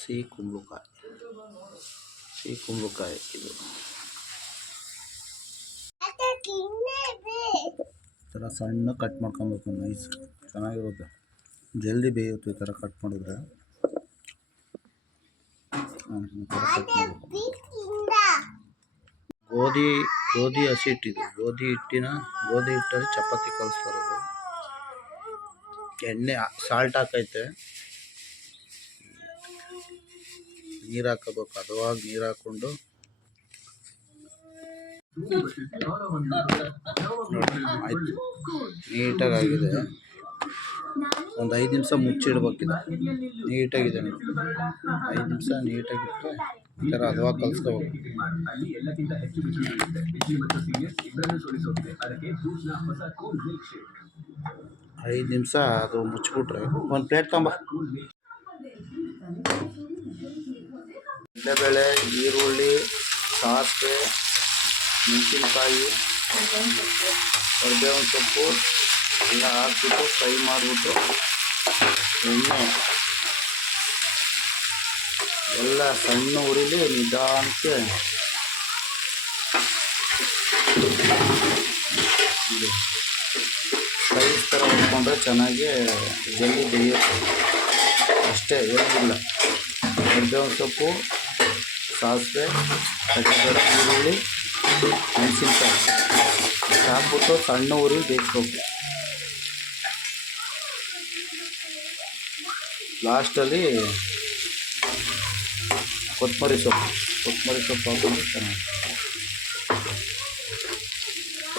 ಸಿಹಿ ಕುಂಬಳಕಾಯಿ. ಸಿಹಿ ಕುಂಬಳಕಾಯಿ ಇದು ಈ ಥರ ಸಣ್ಣ ಕಟ್ ಮಾಡ್ಕೊಬೇಕು. ನೈಸ್ ಚೆನ್ನಾಗಿರುತ್ತೆ, ಜಲ್ದಿ ಬೇಯುತ್ತೆ ಈ ಥರ ಕಟ್ ಮಾಡಿದ್ರೆ. ಗೋಧಿ ಹಸಿ ಹಿಟ್ಟಿದು, ಗೋಧಿ ಹಿಟ್ಟಲ್ಲಿ ಚಪಾತಿ ಕಲಿಸ್ತಾ ಇರೋದು. ಎಣ್ಣೆ ಸಾಲ್ಟ್ ಹಾಕೈತೆ, ನೀರು ಹಾಕೋಬೇಕು. ಹದವಾಗಿ ನೀರು ಹಾಕ್ಕೊಂಡು ಆಯ್ತು, ನೀಟಾಗಿ ಆಗಿದೆ. ಒಂದು 5 ನಿಮಿಷ ಮುಚ್ಚಿಡ್ಬೇಕಿದೆ. ನೀಟಾಗಿದೆ, 5 ನಿಮಿಷ ನೀಟಾಗಿಟ್ಟರೆ ಈ ಥರ ಹದವಾಗಿ ಕಲಿಸ್ಕೋಬೇಕು. 5 ನಿಮಿಷ ಅದು ಮುಚ್ಚಿಬಿಟ್ರೆ ಒಂದು ಪ್ಲೇಟ್ ತಗೊಂಬ. ಕಡಲೆಬೇಳೆ, ಈರುಳ್ಳಿ, ಸಾಸಿವೆ, ಮೆಣಸಿನ್ಕಾಯಿ, ಕರಿಬೇವಿನ ಸೊಪ್ಪು ಎಲ್ಲ ಹಾಕ್ಬಿಟ್ಟು ಫ್ರೈ ಮಾಡಿಬಿಟ್ಟು ಎಣ್ಣೆ ಎಲ್ಲ ಸಣ್ಣ ಉರಿಲಿ ನಿಧಾನಕ್ಕೆ ಸ್ಪೈಸ್ ಥರ ಹೊಡ್ಕೊಂಡ್ರೆ ಚೆನ್ನಾಗಿ ಜಲ್ದಿ ಬೇಯುತ್ತೆ. ಅಷ್ಟೇ, ಏನಿಲ್ಲ. ಕರಿಬೇವಿನ ಸೊಪ್ಪು, ಸಾಸಿವೆ, ಕಡಲೆಬೇಳೆ, ಈರುಳ್ಳಿ, ಮೆಣಸಿನ್ಕಾಯಿ ಹಾಕ್ಬಿಟ್ಟು ಸಣ್ಣ ಉರಿ ಬೇಯಿಸ್ಬೇಕು. ಲಾಸ್ಟಲ್ಲಿ ಕೊತ್ತಂಬರಿ ಸೊಪ್ಪು ಹಾಕಿದ್ರೆ ಚೆನ್ನಾಗಿ.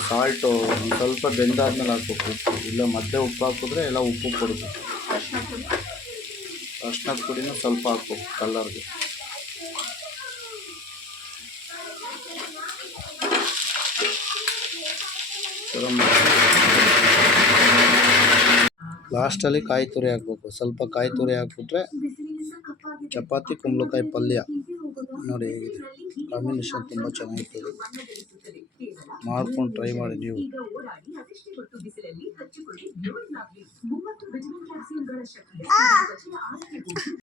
ಸಾಲ್ಟು ಒಂದು ಸ್ವಲ್ಪ ಬೆಂದಾದ್ಮೇಲೆ ಹಾಕ್ಬೇಕು. ಇಲ್ಲ ಮಧ್ಯೆ ಉಪ್ಪು ಹಾಕಿದ್ರೆ ಎಲ್ಲ ಉಪ್ಪು ಕೊಡಬೇಕು. ಅರ್ಶಿನದ ಪುಡಿನೂ ಸ್ವಲ್ಪ ಹಾಕ್ಬೇಕು ಕಲರ್ಗೆ. ಲಾಸ್ಟಲ್ಲಿ ಕಾಯಿ ತುರಿ ಹಾಕ್ಬೇಕು. ಸ್ವಲ್ಪ ಕಾಯಿ ತುರಿ ಹಾಕ್ಬಿಟ್ರೆ ಚಪಾತಿ ಕುಂಬಳಕಾಯಿ ಪಲ್ಯ ನೋಡಿ ಹೇಗಿದೆ. ಕಾಂಬಿನೇಷನ್ ತುಂಬ ಚೆನ್ನಾಗಿರ್ತದೆ. ಮಾಡ್ಕೊಂಡು ಟ್ರೈ ಮಾಡಿ ನೀವು.